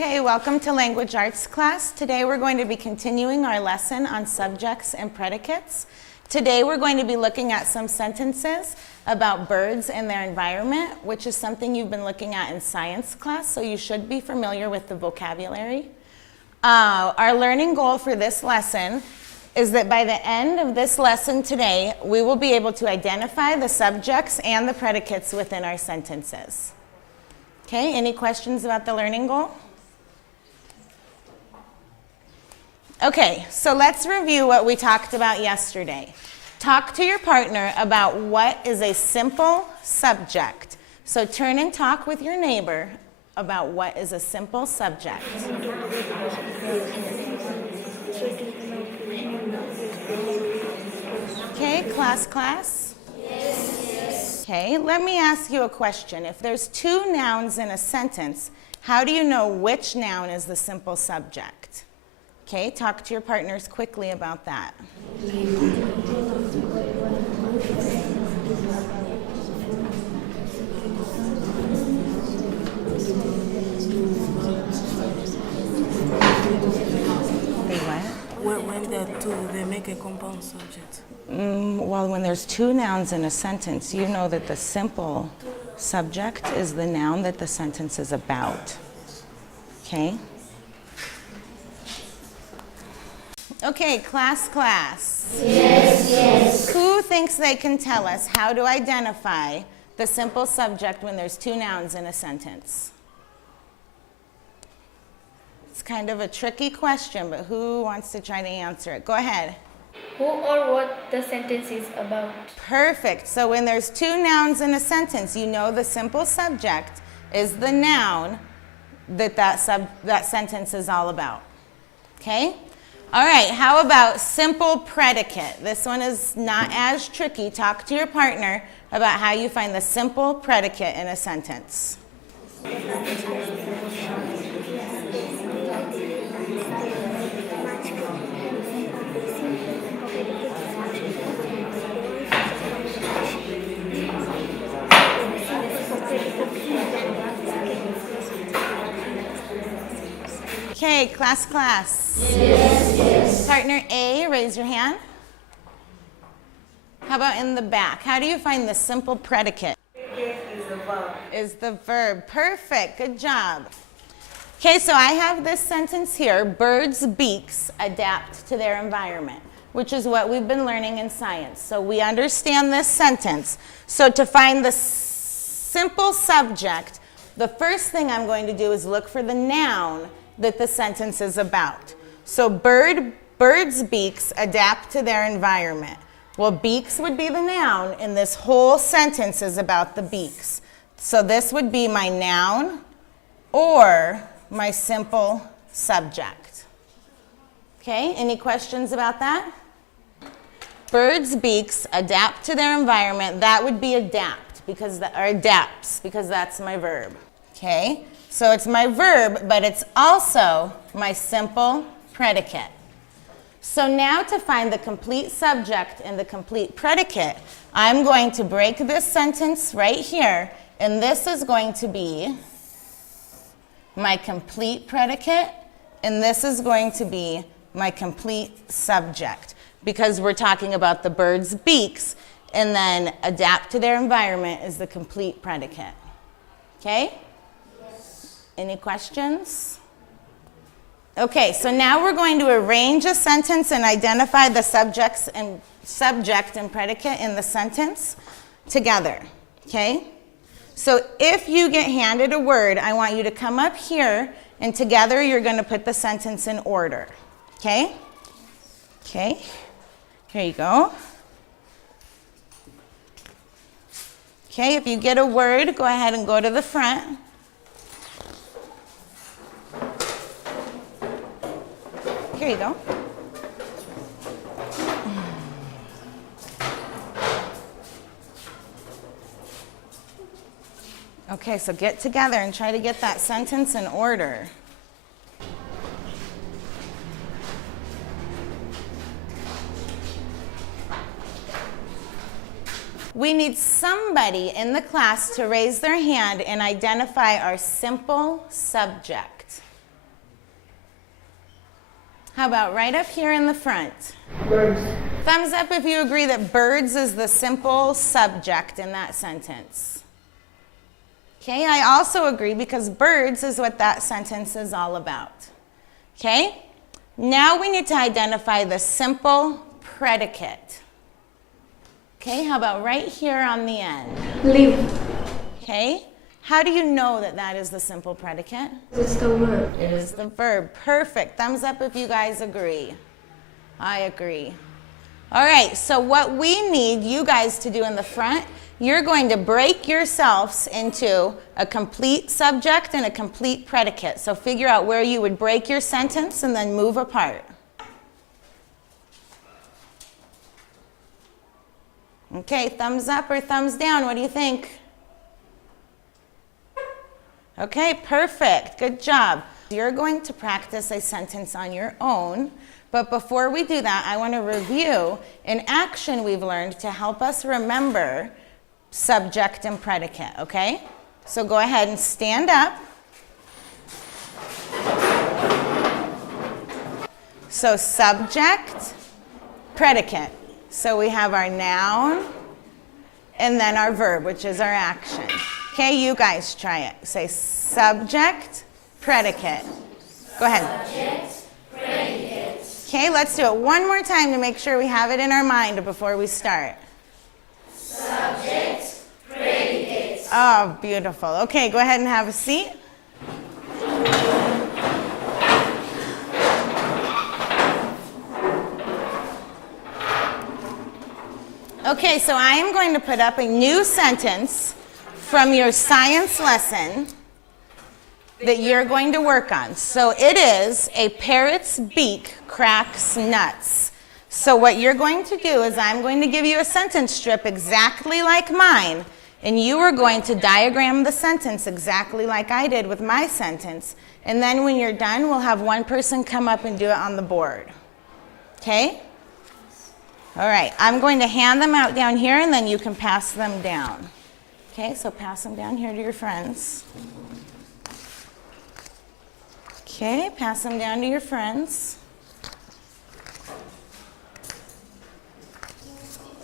Okay, welcome to Language Arts class. Today we're going to be continuing our lesson on subjects and predicates. Today we're going to be looking at some sentences about birds and their environment, which is something you've been looking at in science class, so you should be familiar with the vocabulary. Our learning goal for this lesson is that by the end of this lesson today, we will be able to identify the subjects and the predicates within our sentences. Okay, any questions about the learning goal? Okay, so let's review what we talked about yesterday. Talk to your partner about what is a simple subject. So turn and talk with your neighbor about what is a simple subject. Okay, class? Yes. Okay, let me ask you a question. If there's two nouns in a sentence, how do you know which noun is the simple subject? Okay, talk to your partners quickly about that. When there are two, they make a compound subject. Well, when there's two nouns in a sentence, you know that the simple subject is the noun that the sentence is about. Okay? Okay, class. Yes. Who thinks they can tell us how to identify the simple subject when there's two nouns in a sentence? It's kind of a tricky question, but who wants to try to answer it? Go ahead. Who or what the sentence is about. Perfect. So when there's two nouns in a sentence, you know the simple subject is the noun that sentence is all about. Okay? All right, how about simple predicate? This one is not as tricky. Talk to your partner about how you find the simple predicate in a sentence. Okay, class. Yes. Partner A, raise your hand. How about in the back? How do you find the simple predicate? Is the verb. Perfect, good job. Okay, so I have this sentence here, birds' beaks adapt to their environment, which is what we've been learning in science. So we understand this sentence. So to find the simple subject, the first thing I'm going to do is look for the noun that the sentence is about. So birds' beaks adapt to their environment. Well, beaks would be the noun, and this whole sentence is about the beaks. So this would be my noun or my simple subject. Okay, any questions about that? Birds' beaks adapt to their environment. That would be adapts, because that's my verb. Okay, so it's my verb, but it's also my simple predicate. So now to find the complete subject and the complete predicate, I'm going to break this sentence right here, and this is going to be my complete predicate, and this is going to be my complete subject, because we're talking about the birds' beaks, and then adapt to their environment is the complete predicate. Okay? Yes. Any questions? Okay, so now we're going to arrange a sentence and identify the subject and predicate in the sentence together. Okay? So if you get handed a word, I want you to come up here, and together you're going to put the sentence in order. Okay? Okay. Here you go. Okay, if you get a word, go ahead and go to the front. Here you go. Okay, so get together and try to get that sentence in order. We need somebody in the class to raise their hand and identify our simple subject. How about right up here in the front? Birds. Thumbs up if you agree that birds is the simple subject in that sentence. Okay, I also agree because birds is what that sentence is all about. Okay, now we need to identify the simple predicate. Okay, how about right here on the end? Live. Okay, how do you know that that is the simple predicate? It's the word. It is the verb. Perfect. Thumbs up if you guys agree. I agree. All right, so what we need you guys to do in the front, you're going to break yourselves into a complete subject and a complete predicate. So figure out where you would break your sentence and then move apart. Okay, thumbs up or thumbs down, what do you think? Okay, perfect. Good job. You're going to practice a sentence on your own, but before we do that, I want to review an action we've learned to help us remember subject and predicate, okay? So go ahead and stand up. So subject, predicate. So we have our noun and then our verb, which is our action. Okay, you guys try it. Say subject, predicate. Go ahead. Subject, predicate. Okay, let's do it one more time to make sure we have it in our mind before we start. Subject, predicate. Oh, beautiful. Okay, go ahead and have a seat. Okay, so I am going to put up a new sentence from your science lesson that you're going to work on. So it is, a parrot's beak cracks nuts. So what you're going to do is I'm going to give you a sentence strip exactly like mine, and you are going to diagram the sentence exactly like I did with my sentence. And then when you're done, we'll have one person come up and do it on the board. Okay? All right, I'm going to hand them out down here, and then you can pass them down. Okay, so pass them down here to your friends. Okay, pass them down to your friends.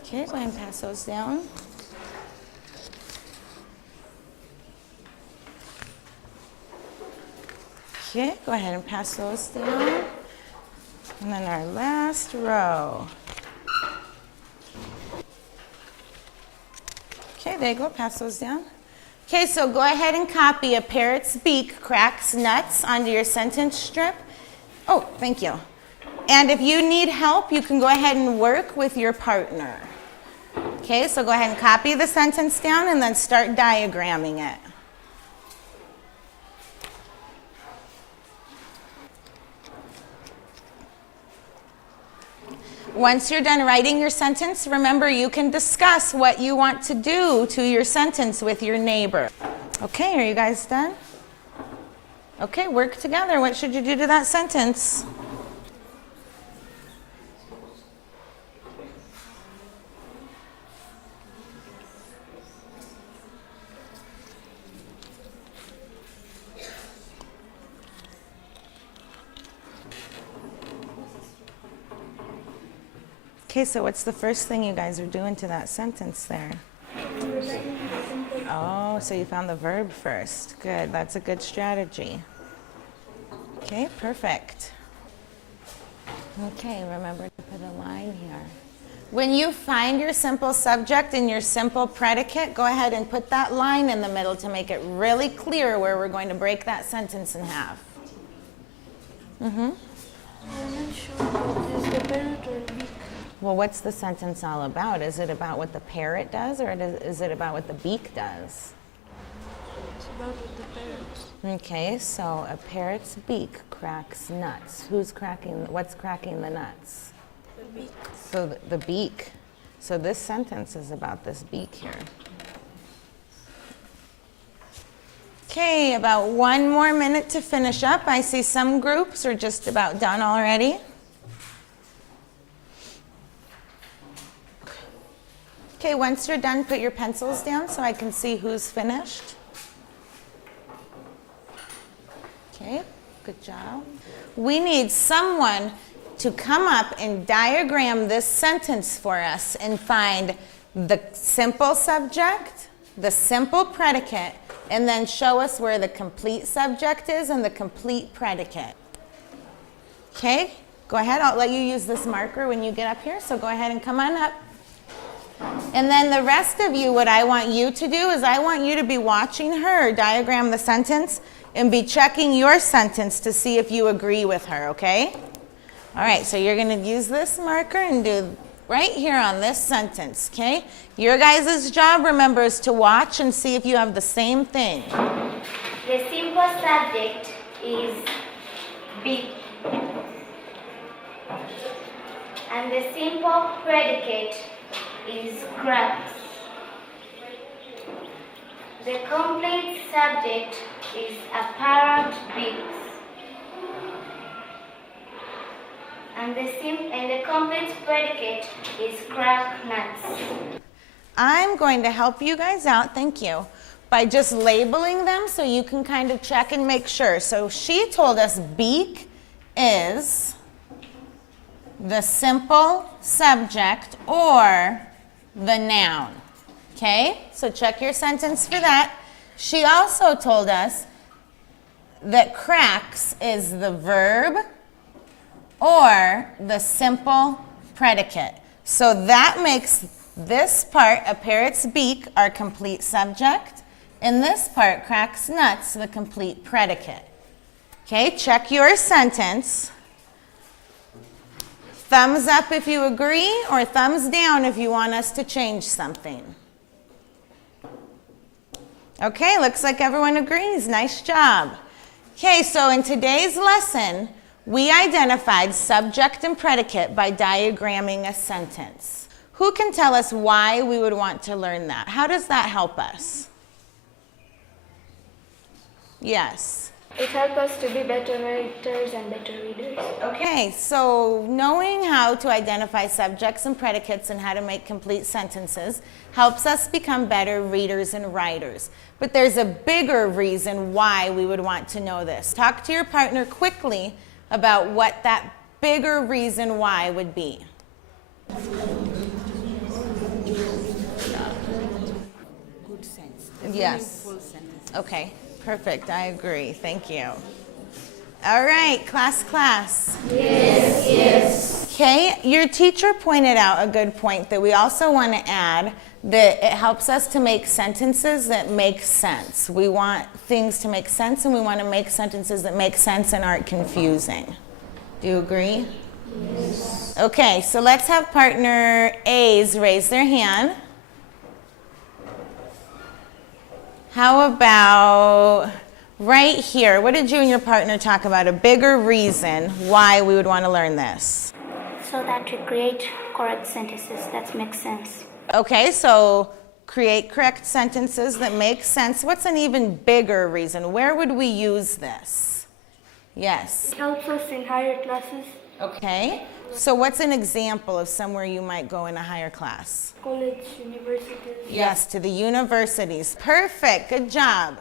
Okay, go ahead and pass those down. Okay, go ahead and pass those down. And then our last row. Okay, there you go, pass those down. Okay, so go ahead and copy a parrot's beak cracks nuts onto your sentence strip. Oh, thank you. And if you need help, you can go ahead and work with your partner. Okay, so go ahead and copy the sentence down and then start diagramming it. Once you're done writing your sentence, remember you can discuss what you want to do to your sentence with your neighbor. Okay, are you guys done? Okay, work together. What should you do to that sentence? Okay, so what's the first thing you guys are doing to that sentence there? Oh, so you found the verb first. Good, that's a good strategy. Okay, perfect. Okay, remember to put a line here. When you find your simple subject and your simple predicate, go ahead and put that line in the middle to make it really clear where we're going to break that sentence in half. I'm not sure what is the parrot or beak. Well, what's the sentence all about? Is it about what the parrot does, or is it about what the beak does? It's about what the parrot. Okay, so a parrot's beak cracks nuts. What's cracking the nuts? The beak. So the beak. So this sentence is about this beak here. Okay, about one more minute to finish up. I see some groups are just about done already. Okay, once you're done, put your pencils down so I can see who's finished. Okay, Good job. We need someone to come up and diagram this sentence for us and find the simple subject, the simple predicate, and then show us where the complete subject is and the complete predicate. Okay, go ahead. I'll let you use this marker when you get up here, so go ahead and come on up. And then the rest of you, what I want you to do is I want you to be watching her diagram the sentence and be checking your sentence to see if you agree with her, okay? All right, so you're going to use this marker and do right here on this sentence, okay? Your guys' job, remember, is to watch and see if you have the same thing. The simple subject is big. And the simple predicate is crabs. The complete subject is a parrot beaks. And the complete predicate is crack nuts. I'm going to help you guys out, thank you, by just labeling them so you can kind of check and make sure. So she told us beak is the simple subject or the noun. Okay, so check your sentence for that. She also told us that cracks is the verb or the simple predicate. So that makes this part, a parrot's beak, our complete subject, and this part, cracks nuts, the complete predicate. Okay, check your sentence. Thumbs up if you agree, or thumbs down if you want us to change something. Okay, looks like everyone agrees. Nice job. Okay, so in today's lesson, we identified subject and predicate by diagramming a sentence. Who can tell us why we would want to learn that? How does that help us? Yes. It helps us to be better writers and better readers. Okay, so knowing how to identify subjects and predicates and how to make complete sentences helps us become better readers and writers. But there's a bigger reason why we would want to know this. Talk to your partner quickly about what that bigger reason why would be. Good sense. Yes. Meaningful sentence. Okay, perfect. I agree. Thank you. All right, class. Yes. Okay, your teacher pointed out a good point that we also want to add, that it helps us to make sentences that make sense. We want things to make sense, and we want to make sentences that make sense and aren't confusing. Do you agree? Yes. Okay, so let's have partner A's raise their hand. How about right here? What did you and your partner talk about? A bigger reason why we would want to learn this. So that we create correct sentences that make sense. Okay, so create correct sentences that make sense. What's an even bigger reason? Where would we use this? Yes. It helps us in higher classes, Okay, so what's an example of somewhere you might go in a higher class? college, universities. Yes, to the universities. Perfect, good job.